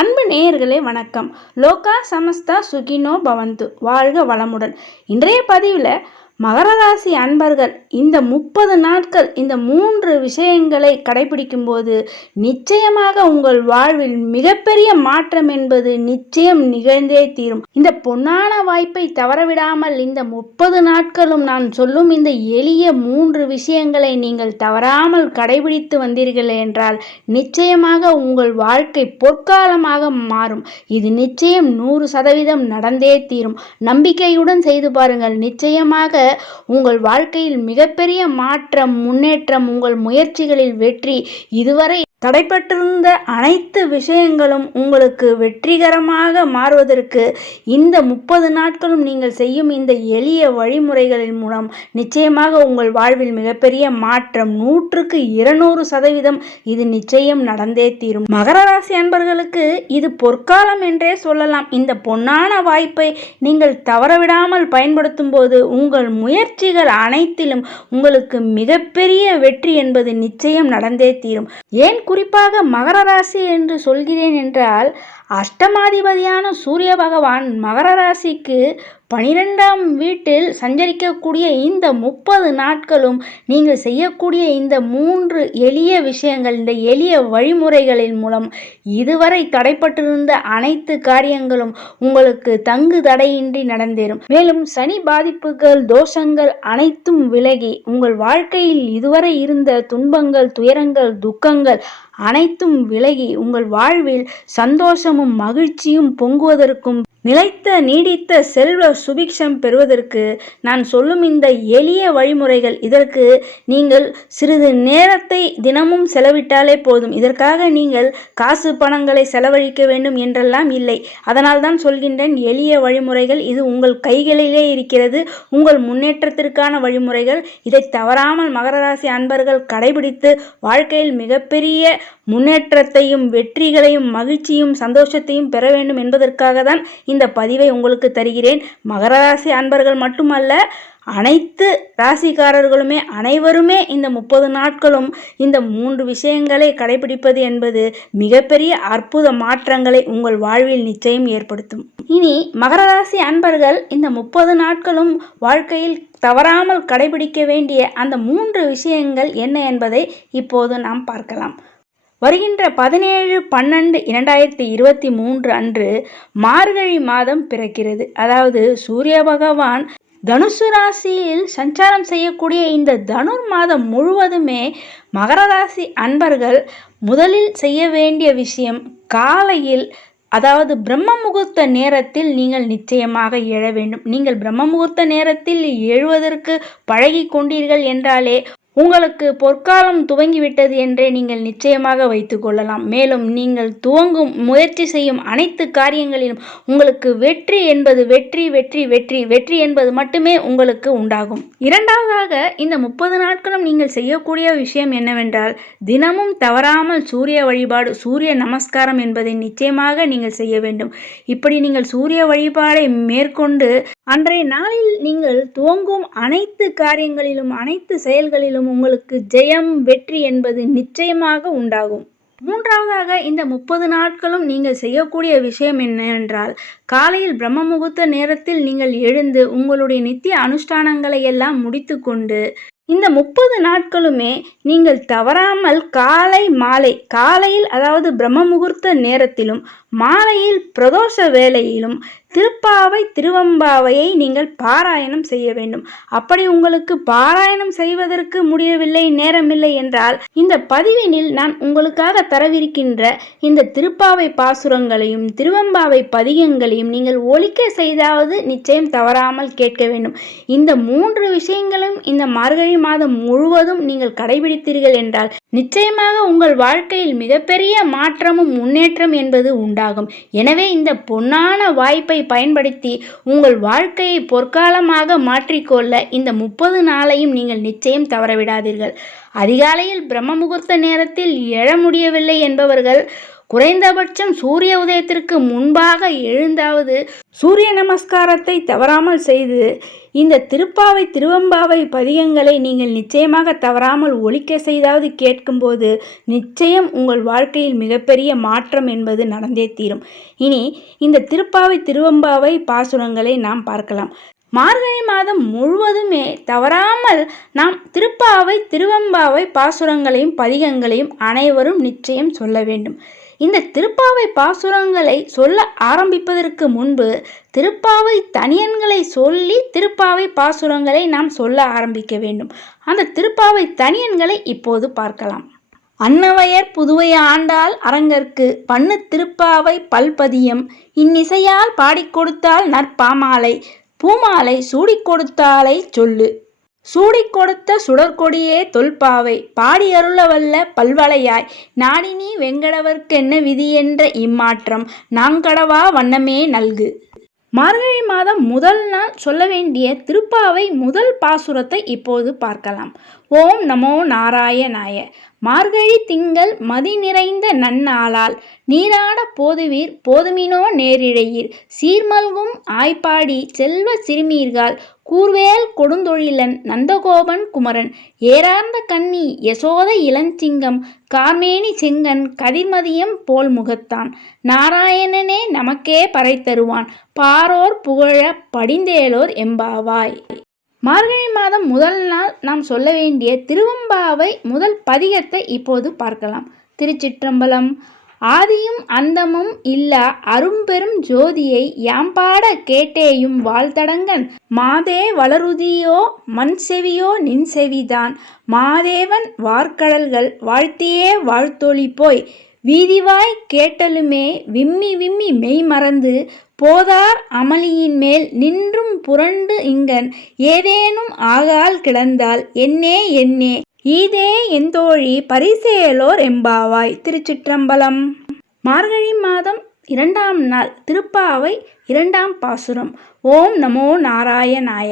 அன்பு நேயர்களே வணக்கம். லோகா சமஸ்தா சுகினோ பவந்து, வாழ்க வளமுடன். இன்றைய பதிவில் மகர ராசி அன்பர்கள் இந்த 30 நாட்கள் இந்த 3 விஷயங்களை கடைபிடிக்கும் போது நிச்சயமாக உங்கள் வாழ்வில் மிகப்பெரிய மாற்றம் என்பது நிச்சயம் நிகழ்ந்தே தீரும். இந்த பொன்னான வாய்ப்பை தவறவிடாமல் இந்த 30 நாட்களும் நான் சொல்லும் இந்த எளிய 3 விஷயங்களை நீங்கள் தவறாமல் கடைபிடித்து வந்தீர்கள் என்றால் நிச்சயமாக உங்கள் வாழ்க்கை பொற்காலமாக மாறும். இது நிச்சயம் 100% நடந்தே தீரும். நம்பிக்கையுடன் செய்து பாருங்கள். நிச்சயமாக உங்கள் வாழ்க்கையில் மிகப்பெரிய மாற்றம், முன்னேற்றம், உங்கள் முயற்சிகளில் வெற்றி, இதுவரை தடைப்பட்டிருந்த அனைத்து விஷயங்களும் உங்களுக்கு வெற்றிகரமாக மாறுவதற்கு இந்த 30 நாட்களும் நீங்கள் செய்யும் இந்த எளிய வழிமுறைகளின் மூலம் நிச்சயமாக உங்கள் வாழ்வில் மிகப்பெரிய மாற்றம் 100க்கு 200% இது நிச்சயம் நடந்தே தீரும். மகர ராசி அன்பர்களுக்கு இது பொற்காலம் என்றே சொல்லலாம். இந்த பொன்னான வாய்ப்பை நீங்கள் தவறவிடாமல் பயன்படுத்தும் போது உங்கள் முயற்சிகள் அனைத்திலும் உங்களுக்கு மிகப்பெரிய வெற்றி என்பது நிச்சயம் நடந்தே தீரும். ஏன் குறிப்பாக மகர ராசி என்று சொல்கிறேன் என்றால், அஷ்டமாதிபதியான சூரிய பகவான் மகர ராசிக்கு 12ஆம் வீட்டில் சஞ்சரிக்கக்கூடிய இந்த 30 நாட்களும் நீங்கள் செய்யக்கூடிய இந்த 3 எளிய விஷயங்கள், இந்த எளிய வழிமுறைகளின் மூலம் இதுவரை தடைப்பட்டிருந்த அனைத்து காரியங்களும் உங்களுக்கு தங்கு தடையின்றி நடந்தேறும். மேலும் சனி பாதிப்புகள், தோஷங்கள் அனைத்தும் விலகி உங்கள் வாழ்க்கையில் இதுவரை இருந்த துன்பங்கள், துயரங்கள், துக்கங்கள் அனைத்தும் விலகி உங்கள் வாழ்வில் சந்தோஷமும் மகிழ்ச்சியும் பொங்குவதற்கும் நிலைத்த நீடித்த செல்வ சுபிக்ஷம் பெறுவதற்கு நான் சொல்லும் இந்த எளிய வழிமுறைகள், இதற்கு நீங்கள் சிறிது நேரத்தை தினமும் செலவிட்டாலே போதும். இதற்காக நீங்கள் காசு பணங்களை செலவழிக்க வேண்டும் என்றெல்லாம் இல்லை. அதனால் தான் சொல்கின்றேன் எளிய வழிமுறைகள். இது உங்கள் கைகளிலே இருக்கிறது, உங்கள் முன்னேற்றத்திற்கான வழிமுறைகள். இதை தவறாமல் மகர ராசி அன்பர்கள் கடைபிடித்து வாழ்க்கையில் மிகப்பெரிய முன்னேற்றத்தையும் வெற்றிகளையும் மகிழ்ச்சியும் சந்தோஷத்தையும் பெற வேண்டும் என்பதற்காக தான் இந்த பதிவை உங்களுக்கு தருகிறேன். மகர ராசி அன்பர்கள் மட்டுமல்ல, அனைத்து ராசிக்காரர்களுமே அனைவருமே இந்த 30 நாட்களும் இந்த 3 விஷயங்களை கடைபிடிப்பது என்பது மிகப்பெரிய அற்புத மாற்றங்களை உங்கள் வாழ்வில் நிச்சயம் ஏற்படுத்தும். இனி மகர ராசி அன்பர்கள் இந்த 30 நாட்களும் வாழ்க்கையில் தவறாமல் கடைபிடிக்க வேண்டிய அந்த 3 விஷயங்கள் என்ன என்பதை இப்போது நாம் பார்க்கலாம். வருகின்ற 17/12/2023 அன்று மார்கழி மாதம் பிறக்கிறது. அதாவது சூரிய பகவான் தனுசு ராசியில் சஞ்சாரம் செய்யக்கூடிய இந்த தனுர் மாதம் முழுவதுமே மகர ராசி அன்பர்கள் முதலில் செய்ய வேண்டிய விஷயம், காலையில் அதாவது பிரம்ம முகூர்த்த நேரத்தில் நீங்கள் நிச்சயமாக எழ வேண்டும். நீங்கள் பிரம்ம முகூர்த்த நேரத்தில் எழுவதற்கு பழகி கொண்டீர்கள் என்றாலே உங்களுக்கு பொற்காலம் துவங்கிவிட்டது என்றே நீங்கள் நிச்சயமாக வைத்து கொள்ளலாம். மேலும் நீங்கள் துவங்கும் முயற்சி செய்யும் அனைத்து காரியங்களிலும் உங்களுக்கு வெற்றி என்பது வெற்றி வெற்றி வெற்றி வெற்றி என்பது மட்டுமே உங்களுக்கு உண்டாகும். இரண்டாவதாக இந்த 30 நாட்களும் நீங்கள் செய்யக்கூடிய விஷயம் என்னவென்றால், தினமும் தவறாமல் சூரிய வழிபாடு, சூரிய நமஸ்காரம் என்பதை நிச்சயமாக நீங்கள் செய்ய வேண்டும். இப்படி நீங்கள் சூரிய வழிபாடை மேற்கொண்டு அன்றைய நாளில் நீங்கள் துவங்கும் அனைத்து காரியங்களிலும் அனைத்து செயல்களிலும் உங்களுக்கு ஜெயம், வெற்றி என்பது நிச்சயமாக உண்டாகும். மூன்றாவதாக இந்த 30 நாட்களும் நீங்கள் செய்யக்கூடிய விஷயம் என்னவென்றால், காலையில் பிரம்ம முகூர்த்த நேரத்தில் நீங்கள் எழுந்து உங்களுடைய நித்திய அனுஷ்டானங்களை எல்லாம் முடித்து கொண்டு இந்த 30 நாட்களுமே நீங்கள் தவறாமல் காலை மாலை, காலையில் அதாவது பிரம்ம முகூர்த்த நேரத்திலும் மாலையில் பிரதோஷ வேளையிலும் திருப்பாவை திருவம்பாவையை நீங்கள் பாராயணம் செய்ய வேண்டும். அப்படி உங்களுக்கு பாராயணம் செய்வதற்கு முடியவில்லை, நேரமில்லை என்றால் இந்த பதிவினில் நான் உங்களுக்காக தரவிருக்கின்ற இந்த திருப்பாவை பாசுரங்களையும் திருவம்பாவை பதிகங்களையும் நீங்கள் ஒலிக்க செய்தாவது நிச்சயம் தவறாமல் கேட்க வேண்டும். இந்த 3 விஷயங்களும் இந்த மார்கழி மாதம் முழுவதும் நீங்கள் கடைபிடித்தீர்கள் என்றால் நிச்சயமாக உங்கள் வாழ்க்கையில் மிகப்பெரிய மாற்றமும் முன்னேற்றம் என்பது உண்டாகும். எனவே இந்த பொன்னான வாய்ப்பை பயன்படுத்தி உங்கள் வாழ்க்கையை பொற்காலமாக மாற்றிக்கொள்ள இந்த 30 நாளையும் நீங்கள் நிச்சயம் தவறவிடாதீர்கள். அதிகாலையில் பிரம்ம முகூர்த்த நேரத்தில் எழ முடியவில்லை என்பவர்கள் குறைந்தபட்சம் சூரிய உதயத்திற்கு முன்பாக எழுந்தாவது சூரிய நமஸ்காரத்தை தவறாமல் செய்து இந்த திருப்பாவை திருவெம்பாவை பதிகங்களை நீங்கள் நிச்சயமாக தவறாமல் ஒலிக்க செய்தாவது கேட்கும்போது நிச்சயம் உங்கள் வாழ்க்கையில் மிகப்பெரிய மாற்றம் என்பது நடந்தே தீரும். இனி இந்த திருப்பாவை திருவெம்பாவை பாசுரங்களை நாம் பார்க்கலாம். மார்கழி மாதம் முழுவதுமே தவறாமல் நாம் திருப்பாவை திருவெம்பாவை பாசுரங்களையும் பதிகங்களையும் அனைவரும் நிச்சயம் சொல்ல வேண்டும். இந்த திருப்பாவை பாசுரங்களை சொல்ல ஆரம்பிப்பதற்கு முன்பு திருப்பாவை தனியன்களை சொல்லி திருப்பாவை பாசுரங்களை நாம் சொல்ல ஆரம்பிக்க வேண்டும். அந்த திருப்பாவை தனியன்களை இப்போது பார்க்கலாம். அன்னவையர் புதுவை ஆண்டாள் அரங்கற்கு பண்ணு திருப்பாவை பல்பதியம் இன்னிசையால் பாடிக் கொடுத்தால் நற்பாமாலை பூமாலை சூடிக் கொடுத்தாலை சொல்லு. சூடிக் கொடுத்த சுடற்கொடியே தொல்பாவை பாடி அருளவல்ல பல்வளையாய் நாடினி வெங்கடவர்க்கென்ன விதி என்ற இம்மாற்றம் நாங்கடவா வண்ணமே நல்கு. மார்கழி மாதம் முதல் நாள் சொல்ல வேண்டிய திருப்பாவை முதல் பாசுரத்தை இப்போது பார்க்கலாம். ஓம் நமோ நாராயணாய. மார்கழி திங்கள் மதி நிறைந்த நன்னாளால் நீராட போதுவீர் போதுமினோ நேரிழையீர் சீர்மல்கும் ஆய்ப்பாடி செல்வ சிறுமீர்கால் கூர்வேல் கொடுந்தொழிலன் நந்தகோபன் குமரன் ஏறார்ந்த கண்ணி யசோத இளஞ்சிங்கம் கார்மேனி செங்கன் கதிர்மதியம் போல் முகத்தான் நாராயணனே நமக்கே பறை தருவான் பாரோர் புகழ படிந்தேலோர் எம்பாவாய். மார்கழி மாதம் முதல் நாள் நாம் சொல்ல வேண்டிய திருவெம்பாவை முதல் பதிகத்தை இப்போது பார்க்கலாம். திருச்சிற்றம்பலம். ஆதியும் அந்தமும் இல்லா அரும்பெரும் ஜோதியை யாம்பாட கேட்டேயும் வாழ்த்தடங்கன் மாதே வளருதியோ மண் செவியோ நின் செவிதான் மாதேவன் வார்கடல்கள் வாழ்த்தியே வாழ்த்தொளி போய் வீதிவாய் கேட்டலுமே விம்மி விம்மி மெய் மறந்து போதார் அமளியின் மேல் நின்றும் புரண்டு இங்கன் ஏதேனும் ஆகால் கிடந்தால் என்னே என்னே ஈதே எந்தோழி பரிசேலோர் எம்பாவாய். திருச்சிற்றம்பலம். மார்கழி மாதம் 2ஆம் நாள் திருப்பாவை 2ஆம் பாசுரம். ஓம் நமோ நாராயணாய.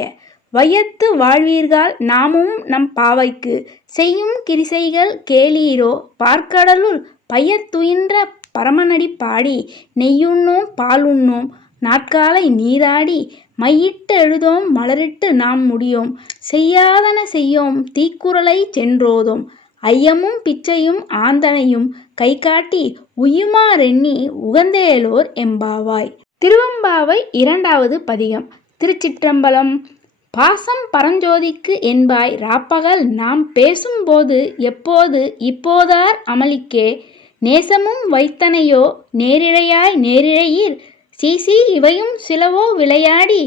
வையத்து வாழ்வீர்கள் நாமும் நம் பாவைக்கு செய்யும் கிரிசைகள் கேளீரோ பார்க்கடலுள் பையத்துயின்ற பரமனடி பாடி நெய்யுண்ணோம் பாலுண்ணோம் நாட்காலை நீராடி மையிட்டு எழுதோம் மலரிட்டு நாம் முடியோம் செய்யாதன செய்யோம் தீக்குறளை சென்றோதோம் ஐயமும் பிச்சையும் ஆந்தனையும் கை காட்டி உய்யுமாறெண்ணி உகந்தேலோர் எம்பாவாய். திருவெம்பாவை 2வது பதிகம். திருச்சிற்றம்பலம். பாசம் பரஞ்சோதிக்கு என்பாய் ராப்பகல் நாம் பேசும்போது எப்போது இப்போதார் அமளிக்கே நேசமும் வைத்தனையோ நேரிழையாய் நேரிழையீர் சீசி இவையும் சிலவோ விளையாடி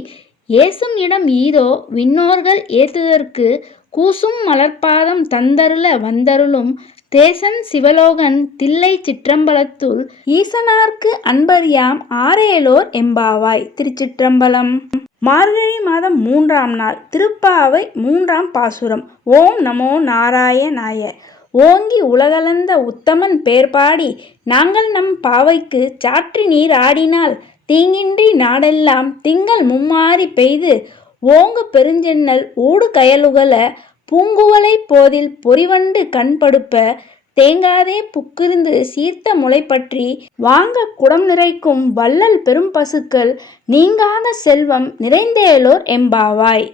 ஏசும் இடம் ஈதோ விண்ணோர்கள் ஏத்துதற்கு கூசும் மலர்பாதம் தந்தருள வந்தருளும் தேசன் சிவலோகன் தில்லை சிற்றம்பலத்துள் ஈசனார்க்கு அன்பர்யாம் ஆரேலோர் எம்பாவாய். திருச்சிற்றம்பலம். மார்கழி மாதம் 3ஆம் நாள் திருப்பாவை 3ஆம் பாசுரம். ஓம் நமோ நாராயணாய. ஓங்கி உலகளந்த உத்தமன் பேர்பாடி நாங்கள் நம் பாவைக்கு சாற்றி நீர் ஆடினால் தீங்கின்றி நாடெல்லாம் திங்கள் மும்மாறி பெய்து ஓங்கு பெருஞ்சென்னல் ஊடு கயலுகல பூங்குவலை போதில் பொறிவண்டு கண்படுப்ப தேங்காதே புக்கிருந்து சீர்த்த முளைப்பற்றி வாங்க குடம் நிறைக்கும் வள்ளல் பெரும் பசுக்கள் நீங்காத செல்வம் நிறைந்தேலோர் எம்பாவாய்.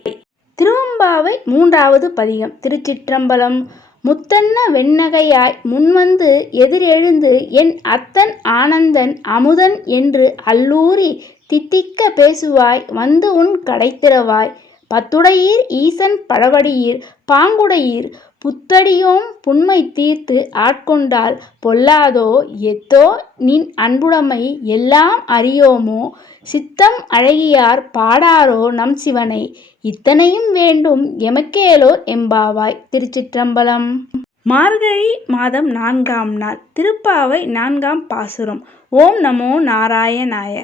திருவெம்பாவை 3வது பதிகம். திருச்சிற்றம்பலம். முத்தன்ன வெண்ணகையாய் முன்வந்து எதிரெழுந்து என் அத்தன் ஆனந்தன் அமுதன் என்று அல்லூரி தித்திக்க பேசுவாய் வந்து உன் கடைத்திறவாய் பத்துடையீர் ஈசன் பழவடியீர் பாங்குடையீர் புத்தடியோம் புன்மை தீர்த்து ஆட்கொண்டால் பொல்லாதோ எத்தோ நின் அன்புடைமை எல்லாம் அறியோமோ சித்தம் அழகியார் பாடாரோ நம் சிவனை இத்தனையும் வேண்டும் எமக்கேலோர் எம்பாவாய். திருச்சிற்றம்பலம். மார்கழி மாதம் 4ஆம் நாள் திருப்பாவை 4ஆம் பாசுரம். ஓம் நமோ நாராயணாய.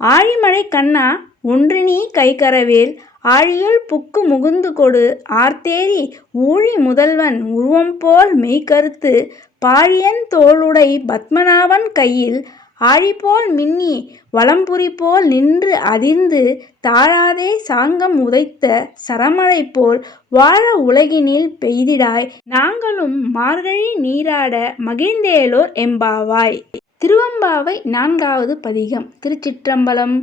ஆழிமழை கண்ணா ஒன்று நீ கைகரவேல் ஆழியுள் புக்கு முகுந்து கொடு ஆர்த்தேரி ஊழி முதல்வன் உருவம் போல் மெய்கருத்து பாழியன் தோளுடை பத்மநாபன் கையில் ஆழிபோல் மின்னி வலம்புரி போல் நின்று அதிர்ந்து தாழாதே சாங்கம் உதைத்த சரமழை போல் வாழ உலகினில் பெய்திடாய் நாங்களும் மார்கழி நீராட மகிழ்ந்தேலோர் எம்பாவாய். திருவெம்பாவை 4வது பதிகம். திருச்சிற்றம்பலம்.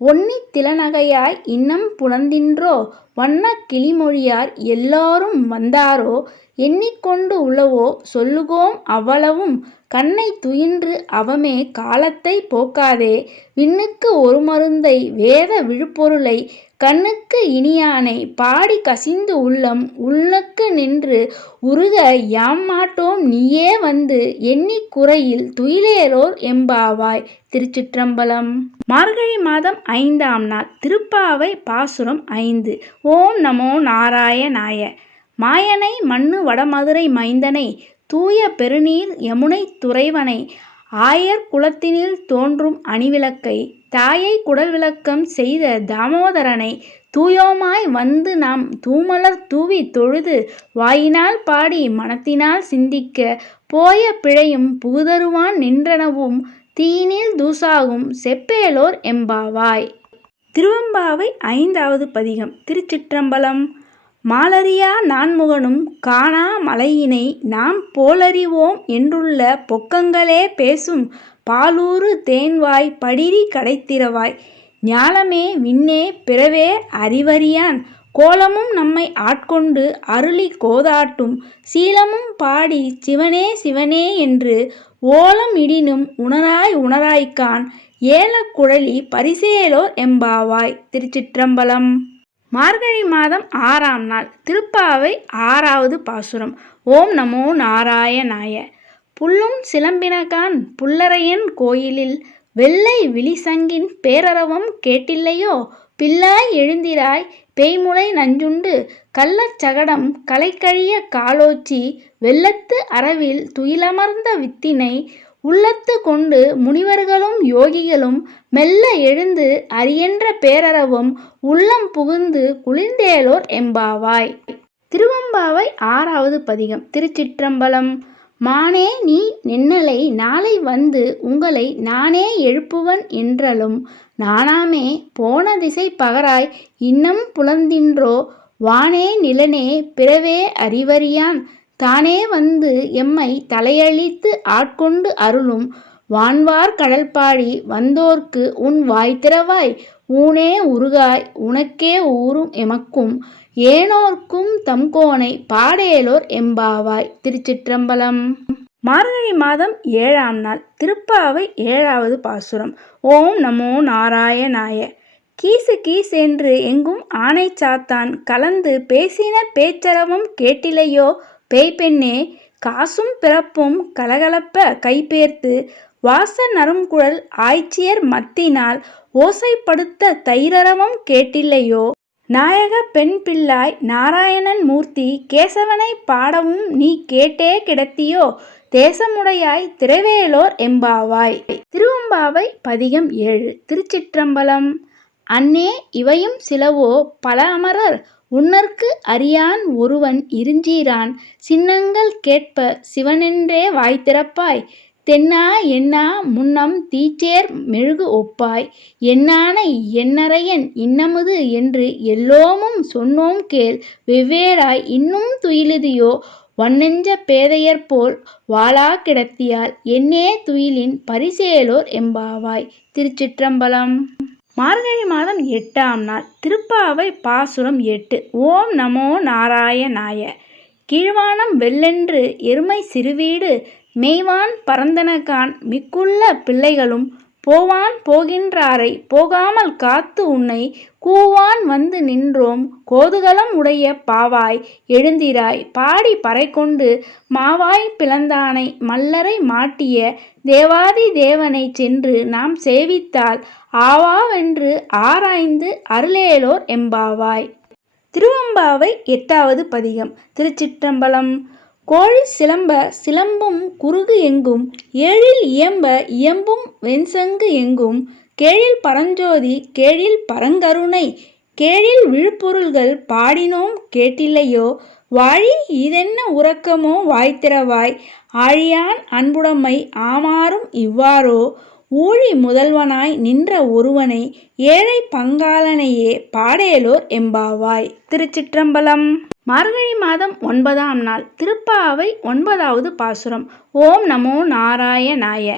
ஒன்னித் திலநகையாய் இன்னம் புலந்தின்றோ வண்ணக் கிளிமொழியார் எல்லாரும் வந்தாரோ எண்ணிக்கொண்டு உளவோ சொல்லுகோம் அவ்வளவும் கண்ணைத் துயின்று அவமே காலத்தை போக்காதே விண்ணுக்கு ஒரு மருந்தை வேத விழுப்பொருளை கண்ணுக்கு இனியானை பாடி கசிந்து உள்ளம் உள்நுக்கு நின்று உருக யாம் மாட்டோம் நீயே வந்து எண்ணிக் குறையில் துயிலேலோர் எம்பாவாய். திருச்சிற்றம்பலம். மார்கழி மாதம் 5ஆம் நாள். திருப்பாவை பாசுரம் 5. ஓம் நமோ நாராயணாய. மாயனை மண்ணு வடமதுரை மைந்தனை தூய பெருநீர் யமுனை துறைவனை ஆயர் குலத்தினில் தோன்றும் அணிவிளக்கை தாயை குடல் விளக்கம் செய்த தாமோதரனை தூயோமாய் வந்து நாம் தூமலர் தூவி தொழுது வாயினால் பாடி மனத்தினால் சிந்திக்க போய பிழையும் புகுதருவான் நின்றனவும் தீயினில் தூசாகும் செப்பேலோர் எம்பாவாய். திருவெம்பாவை 5வது பதிகம். திருச்சிற்றம்பலம். மாலறியா நான்முகனும் காணா மலையினை நாம் போலறிவோம் என்றுள்ள பொக்கங்களே பேசும் பாலூறு தேன்வாய் படிரி கடைத்திரவாய் ஞாலமே விண்ணே பிறவே அறிவறியான் கோலமும் நம்மை ஆட்கொண்டு அருளி கோதாட்டும் சீலமும் பாடி சிவனே சிவனே என்று ஓலம் இடினும் உணராய் உணராய்க்கான் ஏலக் குழலி பரிசேலோர் எம்பாவாய். திருச்சிற்றம்பலம். மார்கழி மாதம் 6ஆம் நாள். திருப்பாவை 6வது பாசுரம். ஓம் நமோ நாராயணாய. புல்லும் சிலம்பினகான் புல்லரையன் கோயிலில் வெள்ளை விழிசங்கின் பேரரவம் கேட்டில்லையோ பிள்ளாய் எழுந்திராய் பேய்முளை நஞ்சுண்டு கள்ளச் சகடம் களைக்கழிய காலோச்சி வெள்ளத்து அரவில் துயிலமர்ந்த வித்தினை உள்ளத்து கொண்டு முனிவர்களும் யோகிகளும் மெல்ல எழுந்து அரியென்ற பேரறவும் உள்ளம் புகுந்து குளிர்ந்தேலோர் எம்பாவாய். திருவெம்பாவை 6வது பதிகம். திருச்சிற்றம்பலம். மானே நீ நென்னலை நாளை வந்து உங்களை நானே எழுப்புவன் என்றலும் நானாமே போன திசை பகராய் இன்னம் புலந்தின்றோ வானே நிலனே பிறவே அறிவறியான் தானே வந்து எம்மை தலையளித்து ஆட்கொண்டு அருளும் வான்வார் கடல்பாடி வந்தோர்க்கு உன் வாய்த்திறவாய் ஊனே உருகாய் உனக்கே ஊரும் எமக்கும் ஏனோர்க்கும் தம்கோனை பாடேலோர் எம்பாவாய். திருச்சிற்றம்பலம். மார்கழி மாதம் 7ஆம் நாள். திருப்பாவை 7வது பாசுரம். ஓம் நமோ நாராயணாய. கீசு கீசென்று எங்கும் ஆனை சாத்தான் கலந்து பேசின பேச்சரவம் கேட்டிலையோ பேய்பெண்ணே காசும் பிறப்பும் கலகலப்ப கைபேர்த்து வாச நறுங்குழல் ஆய்ச்சியர் மத்தினால் ஓசைப்படுத்த தைரரவம் கேட்டில்லையோ நாயக பெண் பிள்ளாய் நாராயணன் மூர்த்தி கேசவனை பாடவும் நீ கேட்டே கிடத்தியோ தேசமுடையாய் திரவேலோர் எம்பாவாய். திருவெம்பாவை பதிகம் 7. திருச்சிற்றம்பலம். அன்னே இவையும் சிலவோ பல அமரர் உன்னற்கு அறியான் ஒருவன் இருஞ்சீரான் சின்னங்கள் கேட்ப சிவனென்றே வாய்த்திறப்பாய் தென்னா என்னா முன்னம் தீச்சேர் மெழுகு ஒப்பாய் என்னானை என்னரையன் இன்னமுது என்று எல்லோமும் சொன்னோம் கேள் வெவ்வேறாய் இன்னும் துயிலுதியோ வன்னெஞ்ச பேதையர்போல் வாளா கிடத்தியால் என்னே துயிலின் பரிசேலோர் எம்பாவாய். திருச்சிற்றம்பலம். மார்கழி மாதம் 8ஆம் நாள். திருப்பாவை பாசுரம் 8. ஓம் நமோ நாராயணாய. கீழ்வானம் வெள்ளென்று எருமை சிறுவீடு மெய்வான் பரந்தனகான் மிக்குள்ள பிள்ளைகளும் போவான் போகின்றாரை போகாமல் காத்து உன்னை கூவான் வந்து நின்றோம் கோதுகலம் உடைய பாவாய் எழுந்திராய் பாடி பறைகொண்டு மாவாய் பிளந்தானை மல்லரை மாட்டிய தேவாதி தேவனை சென்று நாம் சேவித்தால் ஆவாவென்று ஆராய்ந்து அருளேலோர் எம்பாவாய். திருவெம்பாவை 8வது பதிகம். திருச்சிற்றம்பலம். கோழி சிலம்ப சிலம்பும் குறுகு எங்கும் ஏழில் இயம்ப இயம்பும் வெண்சங்கு எங்கும் கேழில் பரஞ்சோதி கேழில் பரங்கருணை கேழில் விழுப்பொருள்கள் பாடினோம் கேட்டில்லையோ வாழி இதென்ன உறக்கமோ வாய்த்திறவாய் ஆழியான் அன்புடைமை ஆமாறும் இவ்வாறோ ஊழி முதல்வனாய் நின்ற ஒருவனை ஏழை பங்காளனையே பாடேலோர் எம்பாவாய். திருச்சிற்றம்பலம். மார்கழி மாதம் 9ஆம் நாள். திருப்பாவை 9வது பாசுரம். ஓம் நமோ நாராயணாய.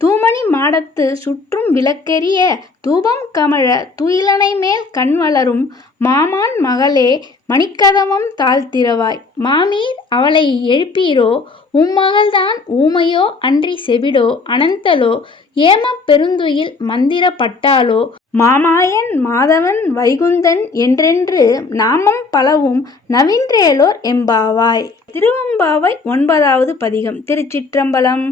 தூமணி மாடத்து சுற்றும் விளக்கெரிய தூபம் கமழ துயிலணை மேல் கண் வளரும் மாமான் மகளே மணிக்கதவம் தாழ்த்திரவாய். மாமீர் அவளை எழுப்பீரோ? உம்மகள்தான் ஊமையோ அன்றி செவிடோ அனந்தலோ ஏமப் பெருந்துயில் மந்திர பட்டாளோ? மாமாயன் மாதவன் வைகுந்தன் என்றென்று நாமம் பலவும் நவின்றேலோர் எம்பாவாய். திருவெம்பாவை 9வது பதிகம். திருச்சிற்றம்பலம்.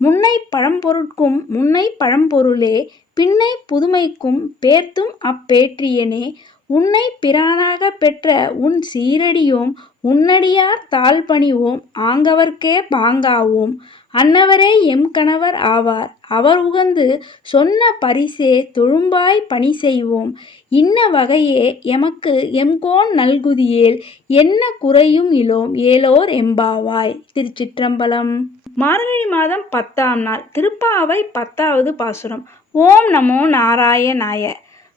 முன்னை பழம்பொருட்கும் முன்னை பழம்பொருளே பின்னை புதுமைக்கும் பேர்த்தும் அப்பேற்றியனே உன்னை பிரானாகப் பெற்ற உன் சீரடியோம் உன்னடியார் தாழ்பணிவோம் ஆங்கவர்க்கே பாங்காவோம் அன்னவரே எம் கணவர் ஆவார் அவர் உகந்து சொன்ன பரிசே தொழும்பாய் பணி செய்வோம் இன்ன வகையே எமக்கு எம்கோன் நல்குதியேல் என்ன குறையும் இலோம் ஏலோர் எம்பாவாய். திருச்சிற்றம்பலம். மார்கழி மாதம் 10ஆம் நாள். திருப்பாவை 10வது பாசுரம். ஓம் நமோ நாராயணாய.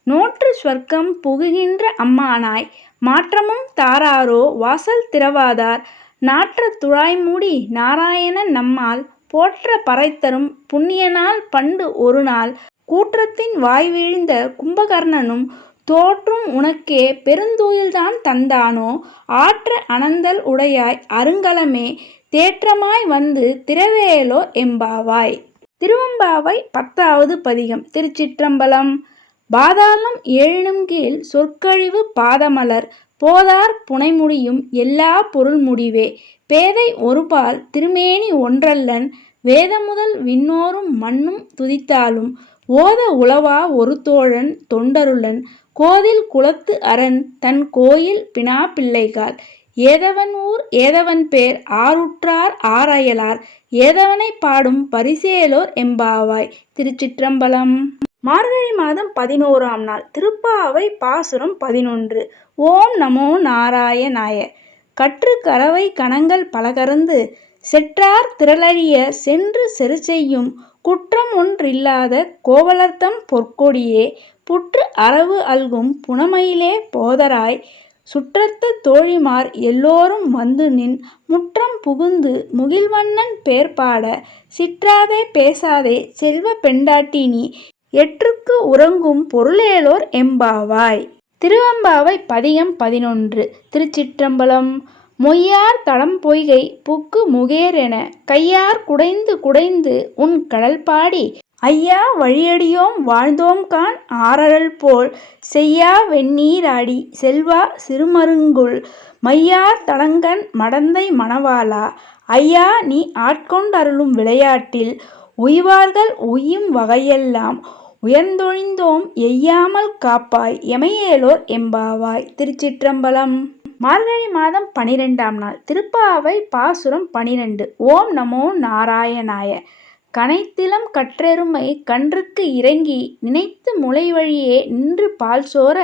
நோற்று ஸ்வர்க்கம் புகுகின்ற அம்மானாய் மாற்றமும் தாராரோ வாசல் திறவாதார் நாற்ற துழாய்மூடி நாராயணன் நம்மால் போற்ற பறைத்தரும் புண்ணியநாள் பண்டு ஒரு நாள் கூற்றத்தின் வாய்வீழ்ந்த கும்பகர்ணனும் தோற்றும் உனக்கே பெருந்தூயில்தான் தந்தானோ ஆற்ற அனந்தல் உடையாய் அருங்கலமே தேற்றமாய் வந்து திரவேலோ எம்பாவாய். திருவெம்பாவை 10வது பதிகம். திருச்சிற்றம்பலம். பாதாளம் 7னும் கீழ் சொற்கழிவு பாதமலர் போதார் புனைமுடியும் எல்லா பொருள் முடிவே பேதை ஒருபால் திருமேனி ஒன்றல்லன் வேதமுதல் விண்ணோரும் மண்ணும் துதித்தாலும் ஓத உளவா ஒரு தோழன் தொண்டருளன் கோதில் குலத்து அரண் தன் கோயில் பினா பிள்ளைகால் ஏதவன் ஊர் ஏதவன் பேர் ஆருற்றார் ஆரயலார் ஏதவனை பாடும் பரிசேலோர் எம்பாவாய். திருச்சிற்றம்பலம். மார்கழி மாதம் 11ஆம் நாள். திருப்பாவை பாசுரம் 11. ஓம் நமோ நாராயணாய. கற்று கரவை கணங்கள் பலகறந்து செற்றார் திரளழிய சென்று செருச்செய்யும் குற்றம் ஒன்றில்லாத கோவலர்தம் பொற்கொடியே புற்று அரவு அல்கும் புனமயிலே போதராய் சுற்றத்து தோழிமார் எல்லோரும் வந்து நின் முற்றம் புகுந்து முகில்வண்ணன் பேர்பாட சிற்றாதே பேசாதே செல்வ பெண்டாட்டி நீ எற்றுக்கு உறங்கும் பொருளேலோர் எம்பாவாய். திருவெம்பாவை பதிகம் 11. திருச்சிற்றம்பலம். மொய்யார் தடம் பொய்கை புக்கு முகேரென கையார் குடைந்து குடைந்து உன் கடல் பாடி ஐயா வழியடியோம் வாழ்ந்தோம்கான் ஆரழல் போல் செய்யா வெந்நீராடி செல்வா சிறுமருங்குல் மையார் தடங்கண் மடந்தை மணவாளா ஐயா நீ ஆட்கொண்டருளும் விளையாட்டில் உய்வார்கள் உய்யும் வகையெல்லாம் உயர்ந்தொழிந்தோம் எய்யாமல் காப்பாய் எமையேலோர் எம்பாவாய். திருச்சிற்றம்பலம். மார்கழி மாதம் 12ஆம் நாள். திருப்பாவை பாசுரம் 12. ஓம் நமோ நாராயணாய. கனைத்திலம் கற்றெருமை கன்றுக்கு இறங்கி நினைத்து முளை வழியே நின்று பால் சோர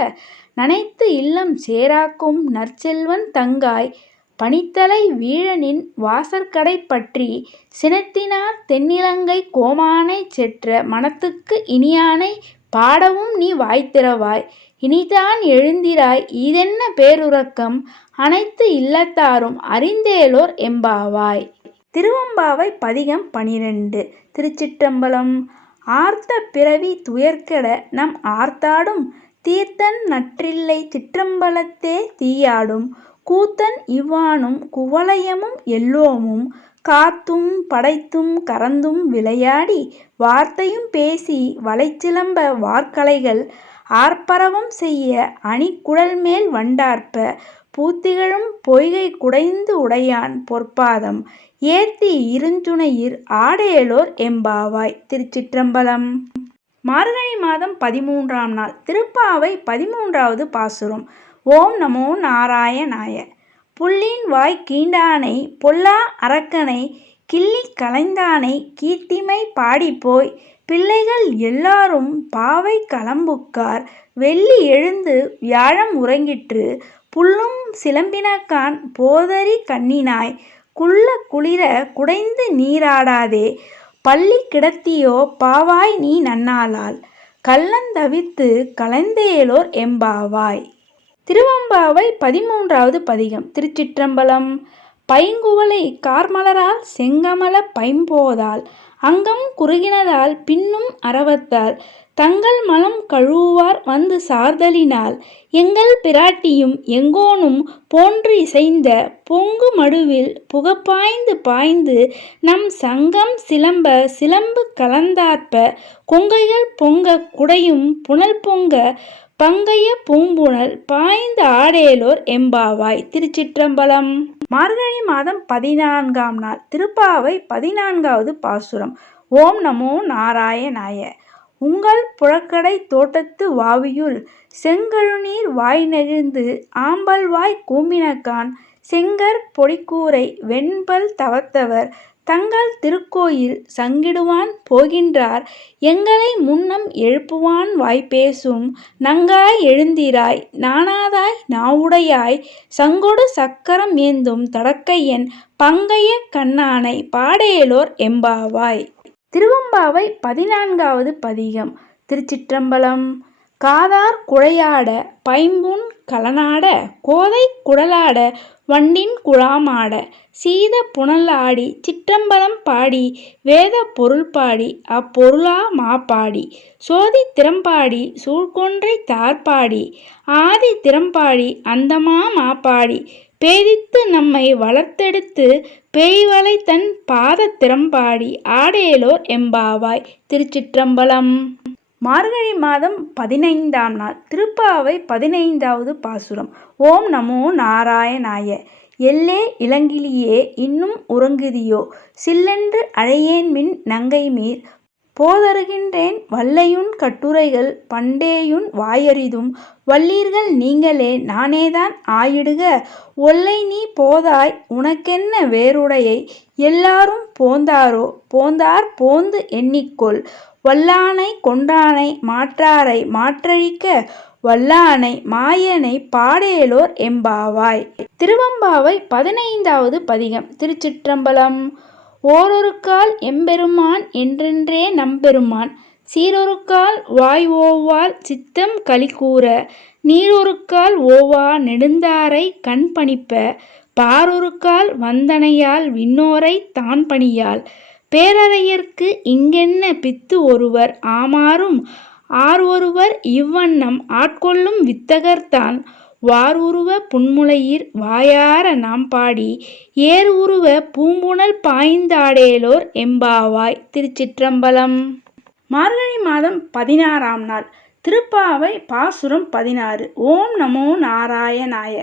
நனைத்து இல்லம் சேராக்கும் நற்செல்வன் தங்காய் பனித்தலை வீழனின் வாசற்கடை பற்றி சினத்தினார் தென்னிலங்கை கோமானை செற்ற மனத்துக்கு இனியானை பாடவும் நீ வாய்த்திரவாய் இனிதான் எழுந்திராய் ஈதென்ன பேருறக்கம் அனைத்து இல்லத்தாரும் அறிந்தேலோர் எம்பாவாய். திருவெம்பாவை பதிகம் 12. திருச்சிற்றம்பலம். ஆர்த்த பிறவி துயர்கெட நம் ஆர்த்தாடும் தீர்த்தன் நற்றில்லை சிற்றம்பலத்தே தீயாடும் கூத்தன் இவ்வானும் குவலயமும் எல்லோமும் காத்தும் படைத்தும் கறந்தும் விளையாடி வார்த்தையும் பேசி வளைச்சிலம்ப வார்கலைகள் ஆர்ப்பரவம் செய்ய அணிக்குழல் மேல் வண்டார்ப்ப பூத்திகழும் பொய்கை குடைந்து உடையான் பொற்பாதம் ஏத்தி இருஞ்சுனையிர் ஆடேலோர் எம்பாவாய். திருச்சிற்றம்பலம். மார்கழி மாதம் 13ஆம் நாள். திருப்பாவை 13வது பாசுரம். ஓம் நமோ நாராயணாய. புள்ளின் வாய் கீண்டானை பொல்லா அரக்கனை கிள்ளி கலைந்தானை கீர்த்திமை பாடிப்போய் பிள்ளைகள் எல்லாரும் பாவை களம்புக்கார் வெள்ளி எழுந்து வியாழம் உறங்கிற்று புல்லும் சிலம்பினக்கான் போதரி கண்ணினாய் குள்ள குளிர குடைந்து நீராடாதே பள்ளி கிடத்தியோ பாவாய் நீ நன்னாளால் கள்ளந்தவித்து கலைந்தேலோர் எம்பாவாய். திருவெம்பாவை 13வது பதிகம். திருச்சிற்றம்பலம். பைங்குவளை கார்மலரால் செங்கமல பைம்போதால் அங்கம் குறுகினதால் பின்னும் அரவத்தால் தங்கள் மலம் கழுவுவார் வந்து சார்தலினால் எங்கள் பிராட்டியும் எங்கோனும் போன்று இசைந்த பொங்கு மடுவில் புகப்பாய்ந்து பாய்ந்து நம் சங்கம் சிலம்ப சிலம்பு கலந்தார்ப்ப கொங்கைகள் பொங்க குடையும் புனல் பொங்க பங்கைய பூம்புணல் பாய்ந்து ஆடேலோர் எம்பாவாய். திருச்சிற்றம்பலம். மார்கழி மாதம் 14ஆம் நாள். திருப்பாவை 14வது பாசுரம். ஓம் நமோ நாராயணாய. உங்கள் புழக்கடை தோட்டத்து வாவியுள் செங்கழுநீர் வாய் நெகிழ்ந்து ஆம்பல்வாய் கூம்பினகான் செங்கற் பொடிக்கூரை வெண்பல் தவத்தவர் தங்கள் திருக்கோயில் சங்கிடுவான் போகின்றார் எங்களை முன்னம் எழுப்புவான் வாய்ப்பேசும் நங்காய் எழுந்திராய் நாணாதாய் நாவுடையாய் சங்கொடு சக்கரம் ஏந்தும் தடக்கையன் பங்கைய கண்ணானை பாடேலோர் எம்பாவாய். திருவெம்பாவை 14வது பதிகம். திருச்சிற்றம்பலம். காதார் குழையாட பைம்பூண் கலனாட கோதை குடலாட வண்டின் குழாமாட சீத புனல் ஆடி சிற்றம்பலம் பாடி வேத பொருள் பாடி அப்பொருளா மாப்பாடி சோதி திறம்பாடி சூழ்கொன்றை தார்பாடி ஆதி திறம்பாடி அந்தமா மாப்பாடி பேதித்து நம்மை வளர்த்தெடுத்து பேய்வளை தன் பாத திறம்பாடி ஆடேலோர் எம்பாவாய். திருச்சிற்றம்பலம். மார்கழி மாதம் 15ஆம் நாள். திருப்பாவை 15வது பாசுரம். ஓம் நமோ நாராயணாய. எல்லே இளங்கிளியே இன்னும் உறங்குதியோ சில்லென்று அழையேன்மின் நங்கைமீர் போதருகின்றேன் வல்லையுன் கட்டுரைகள் பண்டேயுன் வாயறிதும் வல்லீர்கள் நீங்களே நானேதான் ஆயிடுக ஒல்லை நீ போதாய் உனக்கென்ன வேறுடையை எல்லாரும் போந்தாரோ போந்தார் போந்து எண்ணிக்கொள் வல்லானை கொன்றானை மாற்றாரை மாற்றழிக்க வல்லானை மாயனை பாடேலோர் எம்பாவாய். திருவெம்பாவை 15வது பதிகம். திருச்சிற்றம்பலம். ஓரொருக்கால் எம்பெருமான் என்றென்றே நம்பெருமான் சீரொருக்கால் வாய் ஓவால் சித்தம் களிகூற நீரொருக்கால் ஓவா நெடுந்தாரை கண் பணிப்ப பாரொருக்கால் வந்தனையால் விண்ணோரை தான் பணியால் பேரறையர்க்கு இங்கென்ன பித்து ஒருவர் ஆமாறும் ஆர் ஒருவர் இவ்வண்ணம் ஆட்கொள்ளும் வித்தகர்தான் வார் உருவ புன்முலையீர் வாயார நாம் பாடி ஏர் உருவ பூம்புணல் பாய்ந்தாடேலோர் எம்பாவாய். திருச்சிற்றம்பலம். மார்கழி மாதம் 16ஆம் நாள். திருப்பாவை பாசுரம் 16. ஓம் நமோ நாராயணாய.